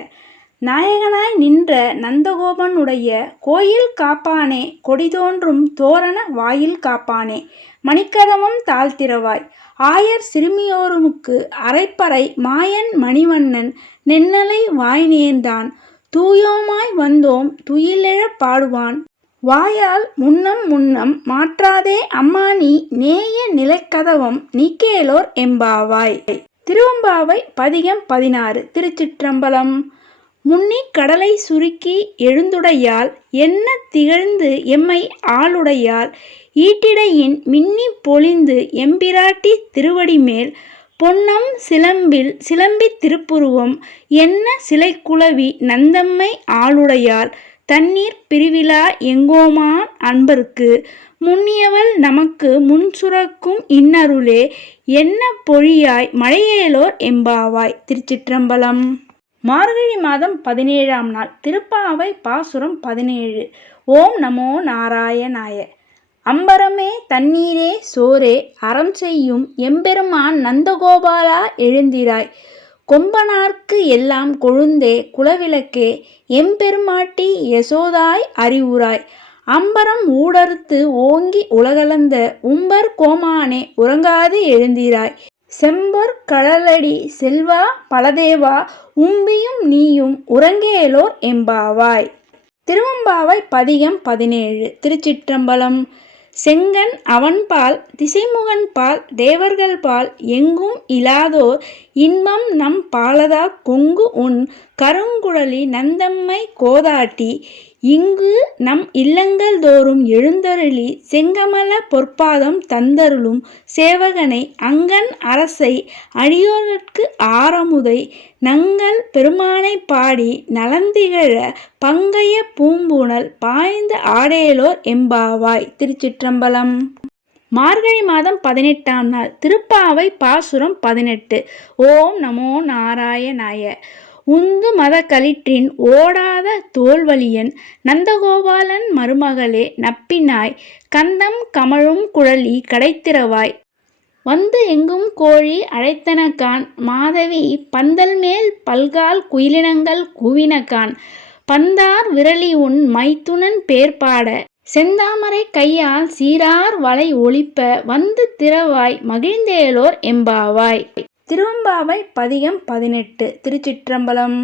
நாயகனாய் நின்ற நந்தகோபனுடைய கோயில் காப்பானே கொடிதோன்றும் தோரண வாயில் காப்பானே மணிக்கதவம் தாழ்த்திரவாய் ஆயர் சிறுமியோருமுக்கு அரைப்பறை மாயன் மணிவண்ணன் நென்னலை வாய் நேர்ந்தான் தூயோமாய் வந்தோம் துயிலெழப் பாடுவான் வாயால் முன்னம் முன்னம் மாற்றாதே அம்மா நீ நேய நிலைக்கதவம் நீக்கேலோர் எம்பாவாய். திருவெம்பாவை பதிகம் 16. திருச்சிற்றம்பலம். முன்னி கடலை சுருக்கி எழுந்துடையால் என்ன திகழ்ந்து எம்மை ஆளுடையால் ஈட்டிடையின் மின்னி பொழிந்து எம்பிராட்டி திருவடிமேல் பொன்னம் சிலம்பில் சிலம்பி திருப்புருவம் என்ன சிலை குளவி நந்தம்மை ஆளுடையால் தண்ணீர் பிரிவிழா எங்கோமான் அன்பர்க்கு முன்னியவள் நமக்கு முன்சுரக்கும் இன்னருளே என்ன பொழியாய் மழையேலோர் எம்பாவாய். திருச்சிற்றம்பலம். மார்கழி மாதம் 17ஆம் நாள். திருப்பாவை பாசுரம் 17. ஓம் நமோ நாராயணாய. அம்பரமே தண்ணீரே சோரே அறம் செய்யும் எம்பெருமான் நந்தகோபாலா எழுந்திராய் கொம்பனார்க்கு எல்லாம் கொழுந்தே குலவிளக்கே எம்பெருமாட்டி யசோதாய் அறிவுராய் அம்பரம் ஊடறுத்து ஓங்கி உலகளந்த உம்பர் கோமானே உறங்காது எழுந்திராய் செம்பொற் கடலடி செல்வா பலதேவா உம்பியும் நீயும் உறங்கேலோர் எம்பாவாய். திருவெம்பாவை பதிகம் 17. திருச்சிற்றம்பலம். செங்கன் அவன்பால் திசைமுகன்பால் தேவர்கள்பால் எங்கும் இலாதோர் இன்பம் நம் பாலதா கொங்கு உன் கருங்குழலி நந்தம்மை கோதாட்டி இங்கு நம் இல்லங்கள் தோறும் எழுந்தருளி செங்கமல பொற்பாதம் தந்தருளும் சேவகனை அங்கன் அரசை அடியோர்க்கு ஆரமுதை நங்கள் பெருமானை பாடி நலந்திகழ பங்கைய பூம்புணல் பாய்ந்த ஆடேலோர் எம்பாவாய். திருச்சிற்றம்பலம். மார்கழி மாதம் 18ஆம் நாள். திருப்பாவை பாசுரம் 18. ஓம் நமோ நாராயணாய. உந்து மத களிற்றின் ஓடாத தோல்வலியன் நந்தகோபாலன் மருமகளே நப்பினாய் கந்தம் கமழும் குழலி கடைத்திரவாய் வந்து எங்கும் கோழி அழைத்தனகான் மாதவி பந்தல் மேல் பல்கால் குயிலினங்கள் கூவினகான் பந்தார் விரலி உன் மைத்துனன் பேர்பாட செந்தாமரை கையால் சீரார் வளை ஒளிப்ப வந்து திரவாய் மகிழ்ந்தேலோர் எம்பாவாய். திருவெம்பாவை பதிகம் 18. திருச்சிற்றம்பலம்.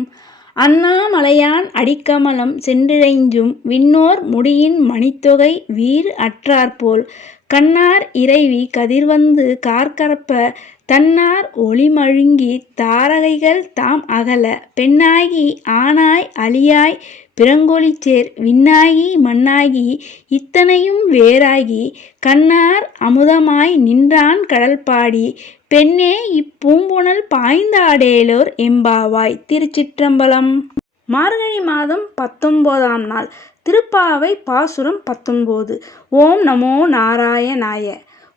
அண்ணாமலையான் அடிக்கமலம் சென்றிழைஞ்சும் விண்ணோர் முடியின் மணித்தொகை வீறு அற்றாற்போல் கண்ணார் இறைவி கதிர்வந்து கார்கரப்ப தன்னார் ஒளிமழுங்கி தாரகைகள் தாம் அகல பெண்ணாகி ஆனாய் அலியாய் பிறங்கொழிச்சேர் விண்ணாகி மண்ணாகி இத்தனையும் வேறாகி கண்ணார் அமுதமாய் நின்றான் கடல்பாடி பெண்ணே இப்பூம்புணல் பாய்ந்தாடேலோர் எம்பாவாய். திருச்சிற்றம்பலம். மார்கழி மாதம் 19ஆம் நாள். திருப்பாவை பாசுரம் 19. ஓம் நமோ நாராயணாய.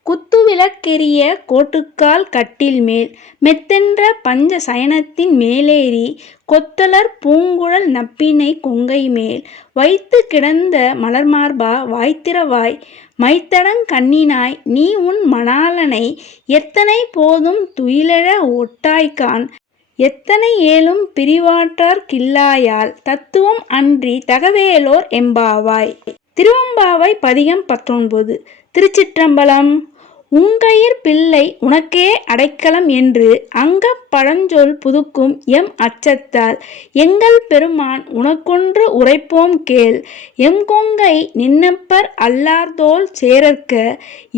குத்துவிளக்கெரிய கோட்டுக்கால் கட்டில் மேல் மெத்தென்ற பஞ்ச சயனத்தின் மேலேறி கொத்தலர் பூங்குழல் நப்பினை கொங்கை மேல் வைத்து கிடந்த மலர்மார்பா வாய்த்திரவாய் மைத்தடங் கண்ணினாய் நீ உன் மணாளனை எத்தனை போதும் துயிலெழ ஒட்டாய்கான் எத்தனை ஏலும் பிரிவாற்றார் கில்லாயால் தத்துவம் அன்றி தகவேலோர் எம்பாவாய். திருவெம்பாவை பதிகம் 19. திருச்சிற்றம்பலம். உங்கையிற் பிள்ளை உனக்கே அடைக்கலம் என்று அங்கப் பழஞ்சொல் புதுக்கும் எம் அச்சத்தால் எங்கள் பெருமான் உனக்கொன்று உரைப்போம் கேள் எம்கொங்கை நின்னப்பர் அல்லார்தோள் சேரற்க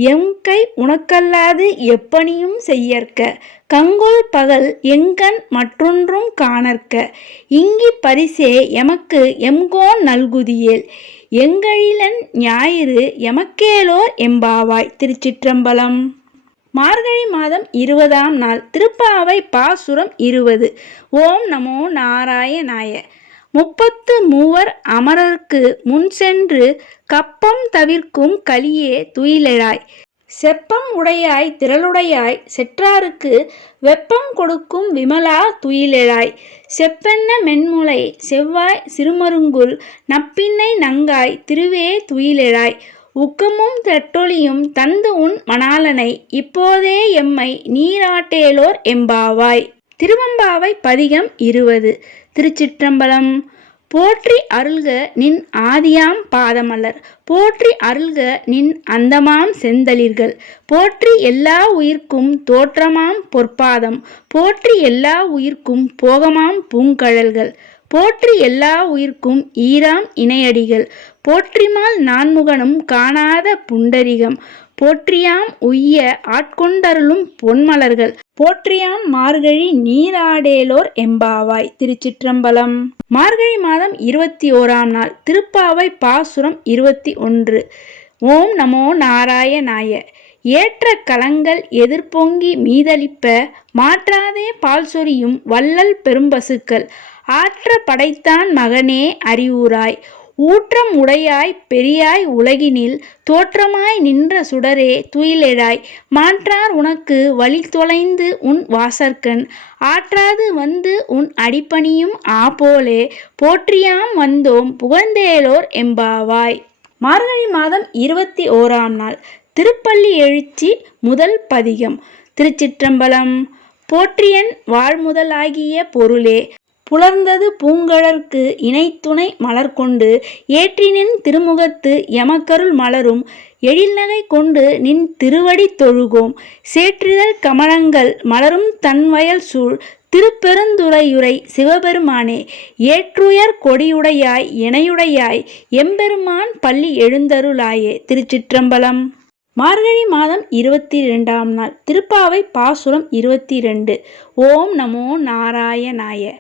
எம்கை உனக்கல்லாது எப்பணியும் செய்யற்க கங்குல் பகல் எங்கண் மற்றொன்றும் காணற்க இங்கி பரிசே எமக்கு எம்கோன் நல்குதியேல் எங்கழிலன் ஞாயிறு எமக்கேலோர் எம்பாவாய். திருச்சிற்றம்பலம். மார்கழி மாதம் 20ஆம் நாள். திருப்பாவை பாசுரம் 20. ஓம் நமோ நாராயணாய. 33 அமரர்க்கு முன் சென்று கப்பம் தவிர்க்கும் கலியே துயிலெழாய் செப்பம் உடையாய் திரளுடையாய் செற்றாருக்கு வெப்பம் கொடுக்கும் விமலா துயிலெழாய் செப்பென்ன மென்முலை செவ்வாய் சிறுமருங்குல் நப்பின்னை நங்காய் திருவே துயிலெழாய் உக்கமும் தட்டொளியும் தந்து உன் மணாளனை இப்போதே எம்மை நீராட்டேலோர் எம்பாவாய். திருவெம்பாவை பதிகம் 20. திருச்சிற்றம்பலம். போற்றி அருள்க நின் ஆதியாம் பாதமலர் போற்றி அருள்க நின் அந்தமாம் செந்தளிர்கள் போற்றி எல்லா உயிர்க்கும் தோற்றமாம் பொற்பாதம் போற்றி எல்லா உயிர்க்கும் போகமாம் பூங்கழல்கள் போற்றி எல்லா உயிர்க்கும் ஈராம் இணையடிகள் போற்றிமால் நான்முகனும் காணாத புண்டரிகம் போற்றியாம் உய்ய ஆட்கொண்டருளும் பொன்மலர்கள் போற்றியாம் மார்கழி நீராடேலோர் எம்பாவாய். திருச்சிற்றம்பலம். மார்கழி மாதம் 21ஆம் நாள். திருப்பாவை பாசுரம் 21. ஓம் நமோ நாராயணாய. ஏற்ற கலங்கள் எதிர்பொங்கி மீதளிப்ப மாற்றாதே பால் சொரியும் வள்ளல் பெரும்பசுக்கள் ஆற்ற படைத்தான் மகனே அறிவுராய் ஊற்றம் உடையாய் பெரியாய் உலகினில் தோற்றமாய் நின்ற சுடரே துயிலெழாய் மாற்றார் உனக்கு வழி தொலைந்து உன் வாசற்கண் ஆற்றாது வந்து உன் அடிப்பணியும் ஆபோலே போற்றியாம் வந்தோம் புகழ்ந்தேலோர் எம்பாவாய். மார்கழி மாதம் 21ஆம் நாள். திருப்பள்ளி எழுச்சி முதல் பதிகம். திருச்சிற்றம்பலம். போற்றியன் வாழ்முதலாகிய பொருளே புலர்ந்தது பூங்கழற்கு இணைத்துணை மலர்கொண்டு ஏற்றினின் திருமுகத்து எமக்கருள் மலரும் எழில்நகை கொண்டு நின் திருவடி தொழுகோம் சேற்றிதழ் கமலங்கள் மலரும் தன்வயல் சூழ் திருப்பெருந்துறையுரை சிவபெருமானே ஏற்றுயர் கொடியுடையாய் இணையுடையாய் எம்பெருமான் பள்ளி எழுந்தருளாயே. திருச்சிற்றம்பலம். மார்கழி மாதம் 22ஆம் நாள். திருப்பாவை பாசுரம் 22. ஓம் நமோ நாராயணாய.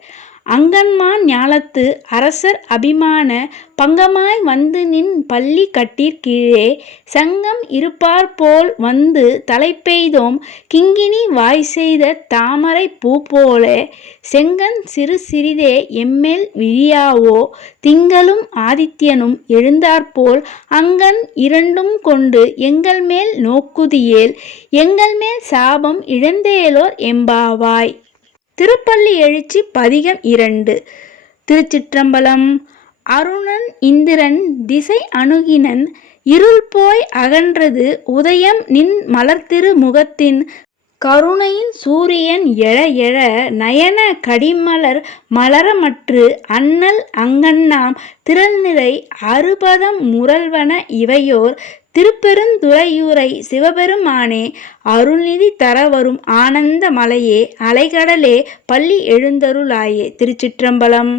அங்கன்மான் ஞாலத்து அரசர் அபிமான பங்கமாய் வந்து நின் பள்ளி கட்டிற் கீழே சங்கம் இருப்பார்போல் வந்து தலைப்பெய்தோம் கிங்கினி வாய்செய்த தாமரை பூ போலே செங்கண் சிறு சிறிதே எம்மேல் விழியாவோ திங்களும் ஆதித்யனும் எழுந்தாற்போல் அங்கண் இரண்டும் கொண்டு எங்கள் மேல் நோக்குதியேல் எங்கள் மேல் சாபம் இழந்தேலோர் எம்பாவாய். திருப்பள்ளி எழுச்சி பதிகம் 2. திருச்சிற்றம்பலம். அருணன் இந்திரன் திசை அணுகினன் இருள் போய் அகன்றது உதயம் நின் மலர்த்திரு முகத்தின் கருணையின் சூரியன் எழ எழ நயன கடிமலர் மலரமற்று அண்ணல் அங்கண்ணாம் திரள்நிறை அறுபதம் முரல்வன இவையோர் திருப்பெருந்துறையூரை சிவபெருமானே அருள்நிதி தரவரும் ஆனந்த மலையே அலைகடலே பள்ளி எழுந்தருளாயே. திருச்சிற்றம்பலம்.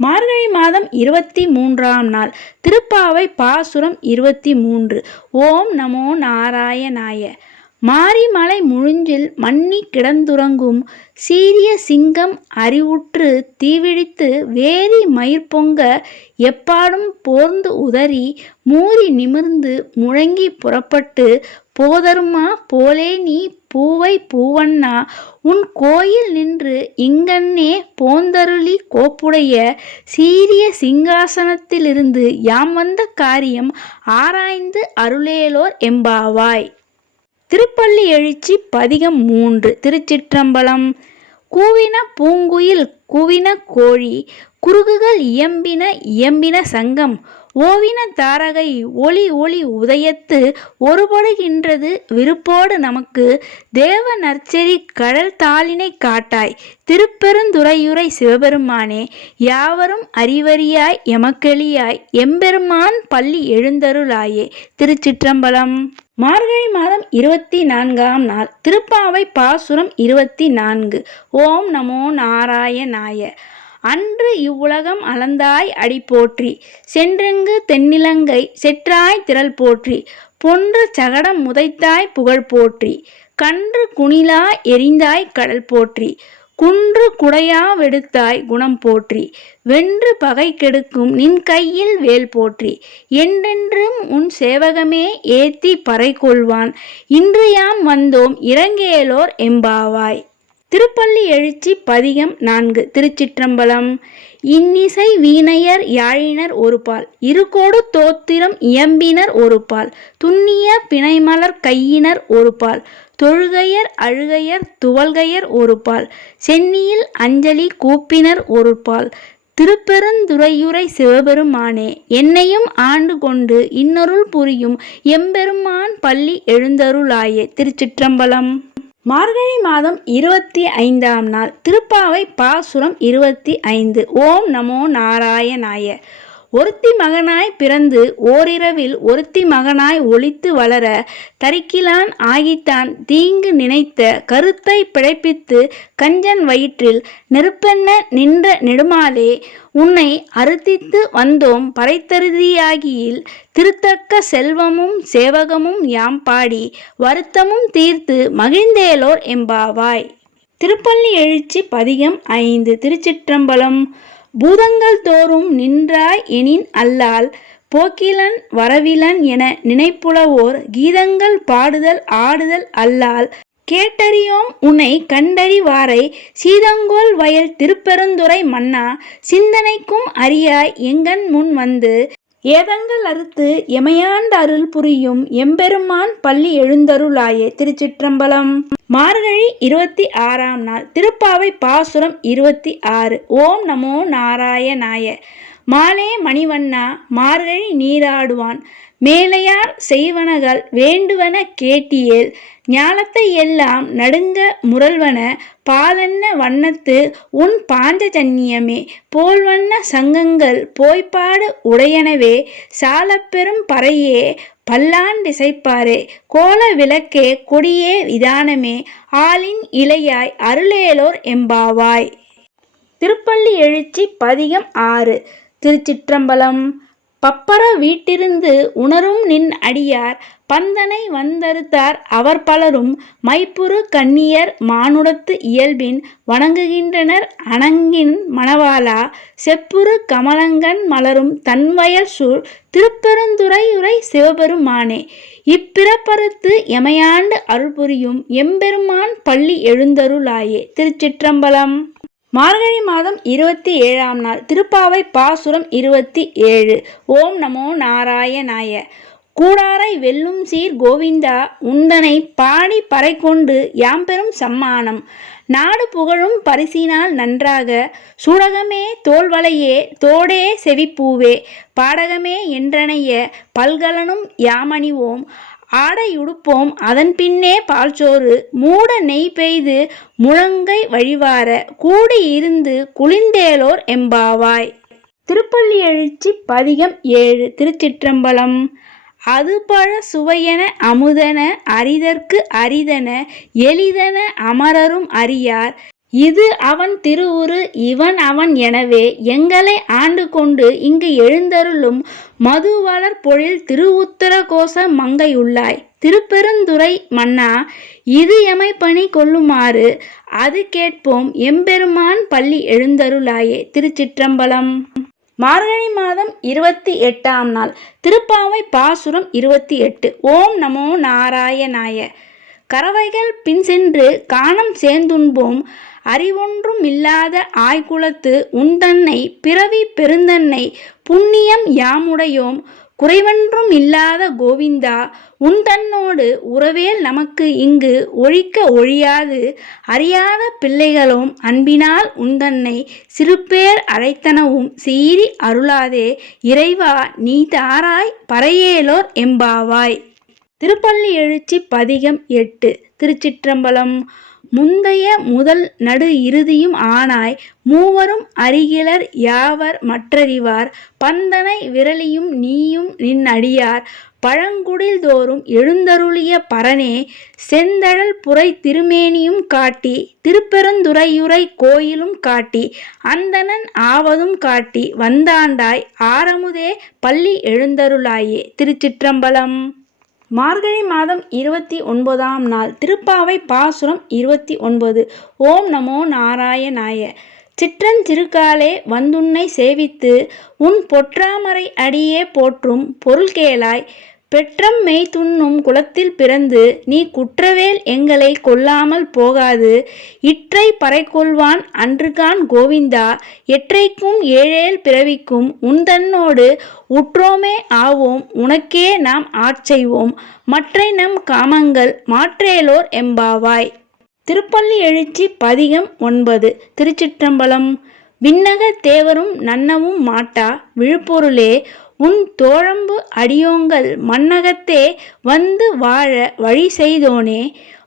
மார்கழி மாதம் 23ஆம் நாள். திருப்பாவை பாசுரம் 23. ஓம் நமோ நாராயணாய. மாரிமலை முழிஞ்சில் மன்னி கிடந்துறங்கும் சீரிய சிங்கம் அறிவுற்று தீவிழித்து வேரி மயிர்பொங்க எப்பாடும் போர்ந்து உதறி மூறி நிமிர்ந்து முழங்கி புறப்பட்டு போதருமா போலே நீ பூவை பூவண்ணா உன் கோயில் நின்று இங்கன்னே போந்தருளி கோப்புடைய சீரிய சிங்காசனத்திலிருந்து யாம் வந்த காரியம் ஆராய்ந்து அருளேலோர் எம்பாவாய். திருப்பள்ளி எழுச்சி பதிகம் 3. திருச்சிற்றம்பலம். கூவின பூங்குயில் கூவின கோழி குருகுகள் இயம்பின இயம்பின சங்கம் ஓவின தாரகை ஒளி ஒளி உதயத்து ஒருபடுகின்றது விருப்போடு நமக்கு தேவ நற்செறி கடல் தாளினை காட்டாய் திருப்பெருந்துறையூரை சிவபெருமானே யாவரும் அறிவறியாய் எமக்கெளியாய் எம்பெருமான் பள்ளி எழுந்தருளாயே. திருச்சிற்றம்பலம். மார்கழி மாதம் 24ஆம் நாள். திருப்பாவை பாசுரம் 24. ஓம் நமோ நாராயணாய. அன்று இவ்வுலகம் அளந்தாய் அடி போற்றி சென்றெங்கு தென்னிலங்கை செற்றாய் திரள் போற்றி பொன்று சகடம் முதைத்தாய் புகழ் போற்றி கன்று குணிலா எரிந்தாய் கடல் போற்றி குன்று குடையா வெடுத்தாய் குணம் போற்றி வென்று பகை கெடுக்கும் நின் கையில் வேல் போற்றி என்றென்றும் உன் சேவகமே ஏத்தி பறை கொள்வான் இன்று யாம் வந்தோம் இறங்கேலோர் எம்பாவாய். திருப்பள்ளி எழுச்சி பதிகம் 4. திருச்சிற்றம்பலம். இன்னிசை வீணையர் யாழினர் ஒருபால் இருகோடு தோத்திரம் இயம்பினர் ஒருபால் துண்ணிய பிணைமலர் கையினர் ஒருபால் தொழுகையர் அழுகையர் துவல்கையர் ஒருபால் சென்னியில் அஞ்சலி கூப்பினர் ஒருபால் திருப்பெருந்துறையூரை சிவபெருமானே என்னையும் ஆண்டு கொண்டு இன்னொருள் புரியும் எம்பெருமான் பள்ளி எழுந்தருளாயே. திருச்சிற்றம்பலம். மார்கழி மாதம் 25ஆம் நாள். திருப்பாவை பாசுரம் 25. ஓம் நமோ நாராயணாய. ஒருத்தி மகனாய் பிறந்து ஓரிரவில் ஒருத்தி மகனாய் ஒளித்து வளர தரிக்கிலான் ஆகித்தான் தீங்கு நினைத்த கருத்தை பிழைப்பித்து கஞ்சன் வயிற்றில் நெருப்பென்ன நின்ற நெடுமாலே உன்னை அறுத்தித்து வந்தோம் பறைத்தருதியாகியில் திருத்தக்க செல்வமும் சேவகமும் யாம் பாடி வருத்தமும் தீர்த்து மகிழ்ந்தேலோர் எம்பாவாய். திருப்பள்ளி எழுச்சி பதிகம் 5. திருச்சிற்றம்பலம். பூதங்கள் தோறும் நின்றாய் எனின் அல்லால் போக்கிலன் வரவிலன் என நினைப்புலவோர் கீதங்கள் பாடுதல் ஆடுதல் அல்லால் கேட்டறியோம் உன்னை கண்டறிவாரை சீதங்கோல் வயல் திருப்பெருந்துறை மன்னா சிந்தனைக்கும் அறியாய் எங்கண் முன் வந்து ஏதங்கள் அறுத்து எமையாண்ட அருள் புரியும் எம்பெருமான் பள்ளி எழுந்தருளாயே. திருச்சிற்றம்பலம். மார்கழி 26ஆம் நாள். திருப்பாவை பாசுரம் 26. ஓம் நமோ நாராயணாய. மாலே மணிவண்ணா மார்கழி நீராடுவான் மேலையார் செய்வனகள் வேண்டுவன கேட்டியேல் ஞாலத்தை எல்லாம் நடுங்க முரல்வன பாலன்ன வண்ணத்து உன் பாஞ்சஜன்யமே போல்வண்ண சங்கங்கள் போய்ப்பாடு உடையனவே சாலப்பெரும் பறையே பல்லாண்டிசைப்பாரே கோல விளக்கே கொடியே விதானமே ஆலின் இலையாய் அருளேலோர் எம்பாவாய். திருப்பள்ளி எழுச்சி பதிகம் 6. திருச்சிற்றம்பலம். பப்பர வீட்டிருந்து உணரும் நின் அடியார் பந்தனை வந்தறுத்தார் அவர் பலரும் மைப்புறு கண்ணியர் மானுடத்து இயல்பின் வணங்குகின்றனர் அணங்கின் மணவாளா செப்புறு கமலங்கண் மலரும் தன்வயல் சூழ் திருப்பெருந்துறையுரை சிவபெருமானே இப்பிறப்பறுத்து எமையாண்டு அருள்புரியும் எம்பெருமான் பள்ளி எழுந்தருளாயே. திருச்சிற்றம்பலம். மார்கழி மாதம் 27ஆம் நாள் திருப்பாவை பாசுரம் 27. ஓம் நமோ நாராயணாய. கூடாரை வெல்லும் சீர் கோவிந்தா உந்தனை பாடி பறை கொண்டு யாம்பெரும் சம்மானம் நாடு புகழும் பரிசினால் நன்றாக சூடகமே தோல்வளையே தோடே செவிப்பூவே பாடகமே என்றனைய பல்கலனும் யாமணிவோம் ஆடையுடுப்போம் அதன் பின்னே பால்சோறு மூட நெய் பெய்து முழங்கை வழிவார கூடியிருந்து குளிந்தேலோர் எம்பாவாய். திருப்பள்ளி எழுச்சி பதிகம் 7. திருச்சிற்றம்பலம். அது பழ சுவையென அமுதன அரிதற்கு அரிதன எளிதன அமரரும் அறியார் இது அவன் திருவுரு இவன் அவன் எனவே எங்களை ஆண்டு கொண்டு இங்கு எழுந்தருளும் மதுவளர் பொழில் திருவுத்தர கோச மங்கையுள்ளாய் திருப்பெருந்துறை மன்னா இது எமை பணி கொள்ளுமாறு அது கேட்போம் எம்பெருமான் பள்ளி எழுந்தருளாயே. திருச்சிற்றம்பலம். மார்கழி மாதம் 28ஆம் நாள் திருப்பாவை பாசுரம் 28. ஓம் நமோ நாராயணாய. கறவைகள் பின் சென்று காணம் சேர்ந்துண்போம் அறிவொன்றும் இல்லாத ஆய்குலத்து உந்தன்னை பிறவி பெருந்தன்னை புண்ணியம் யாமுடையோம் குறைவன்றும் இல்லாத கோவிந்தா உந்தன்னோடு உறவேல் நமக்கு இங்கு ஒழிக்க ஒழியாது அறியாத பிள்ளைகளும் அன்பினால் உந்தன்னை சிறுபேர் அழைத்தனவும் சீறி அருளாதே இறைவா நீ தாராய் பறையேலோர் எம்பாவாய். திருப்பள்ளி எழுச்சி பதிகம் 8. திருச்சிற்றம்பலம். முந்தைய முதல் நடு இறுதியும் ஆனாய் மூவரும் அருகிலர் யாவர் மற்றறிவார் பந்தனை விரலியும் நீயும் நின் அடியார் பழங்குடில் தோறும் எழுந்தருளிய பரனே செந்தழல் புரை திருமேனியும் காட்டி திருப்பெருந்துறையுரை கோயிலும் காட்டி அந்தணன் ஆவதும் காட்டி வந்தாண்டாய் ஆரமுதே பள்ளி எழுந்தருளாயே. திருச்சிற்றம்பலம். மார்கழி மாதம் 29ஆம் நாள் திருப்பாவை பாசுரம் 29. ஓம் நமோ நாராயணாய. சிற்றஞ்சிறுகாலே வந்துன்னை சேவித்து உன் பொற்றாமரை அடியே போற்றும் பொருள் கேளாய் பெற்றம் மெய் துண்ணும் குலத்தில் பிறந்து நீ குற்றவேல் எங்களை கொல்லாமல் போகாது இற்றை பறைகொள்வான் அன்றுகான் கோவிந்தா எற்றைக்கும் ஏழேல் பிறவிக்கும் உந்தன்னோடு உற்றோமே ஆவோம் உனக்கே நாம் ஆட்செய்வோம் மற்றை நம் காமங்கள் மாற்றேலோர் எம்பாவாய். திருப்பள்ளி எழுச்சி பதிகம் 9. திருச்சிற்றம்பலம். விண்ணக தேவரும் நன்னவும் மாட்டா விழுப்பொருளே உன் தோழம்பு அடியோங்கள் மண்ணகத்தே வந்து வாழ வழி செய்தோனே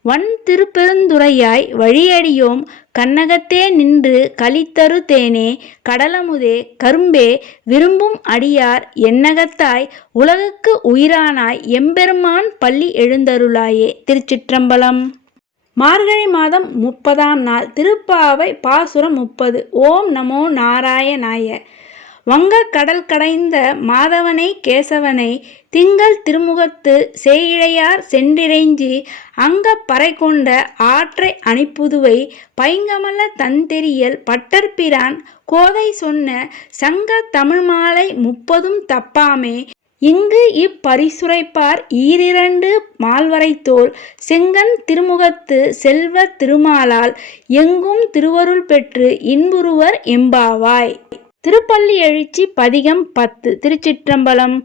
வன் திருப்பெருந்துறையாய் வழியடியோம் கண்ணகத்தே நின்று களித்தரு தேனே கடலமுதே கரும்பே விரும்பும் அடியார் எண்ணகத்தாய் உலகுக்கு உயிரானாய் எம்பெருமான் பள்ளி எழுந்தருளாயே. திருச்சிற்றம்பலம். மார்கழி மாதம் 30ஆம் நாள் திருப்பாவை பாசுரம் 30. ஓம் நமோ நாராயணாய. வங்க கடல் கடைந்த மாதவனை கேசவனை திங்கள் திருமுகத்து சேயிழையார் சென்றிறைஞ்சி அங்க பறை கொண்ட ஆற்றை அணிப்புதுவை பைங்கமல தந்தெரியல் பட்டர்பிரான் கோதை சொன்ன சங்க தமிழ் மாலை 30 தப்பாமே இங்கு இப்பரிசுரைப்பார் ஈரிரண்டு மால்வரைத்தோள் செங்கன் திருமுகத்து செல்வ திருமாலால் எங்கும் திருவருள் பெற்று இன்புறுவர் எம்பாவாய். திருப்பள்ளி எழுச்சி பதிகம் 10. திருச்சிற்றம்பலம்.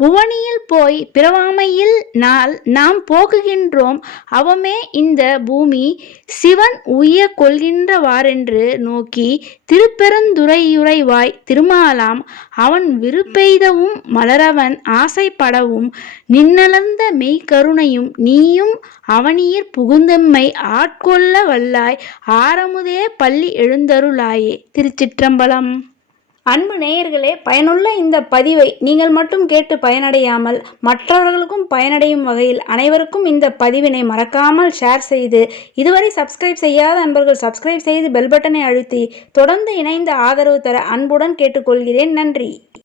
புவனியில் போய் பிறவாமையில் நாள் நாம் போக்குகின்றோம் அவமே இந்த பூமி சிவன் உய்ய கொள்கின்றவாறென்று நோக்கி திருப்பெருந்துறையுரைவாய் திருமாலாம் அவன் விருப்பெய்தவும் மலரவன் ஆசைப்படவும் நின்னலந்த மெய்கருணையும் நீயும் அவனியிற் புகுந்தெம்மை ஆட்கொள்ள வல்லாய் ஆரமுதே பள்ளி எழுந்தருளாயே. திருச்சிற்றம்பலம். அன்பு நேயர்களே, பயனுள்ள இந்த பதிவை நீங்கள் மட்டும் கேட்டு பயனடையாமல் மற்றவர்களுக்கும் பயனடையும் வகையில் அனைவருக்கும் இந்த பதிவினை மறக்காமல் ஷேர் செய்து இதுவரை சப்ஸ்கிரைப் செய்யாத அன்பர்கள் சப்ஸ்கிரைப் செய்து பெல் பட்டனை அழுத்தி தொடர்ந்து இணைந்து ஆதரவு தர அன்புடன் கேட்டுக்கொள்கிறேன். நன்றி.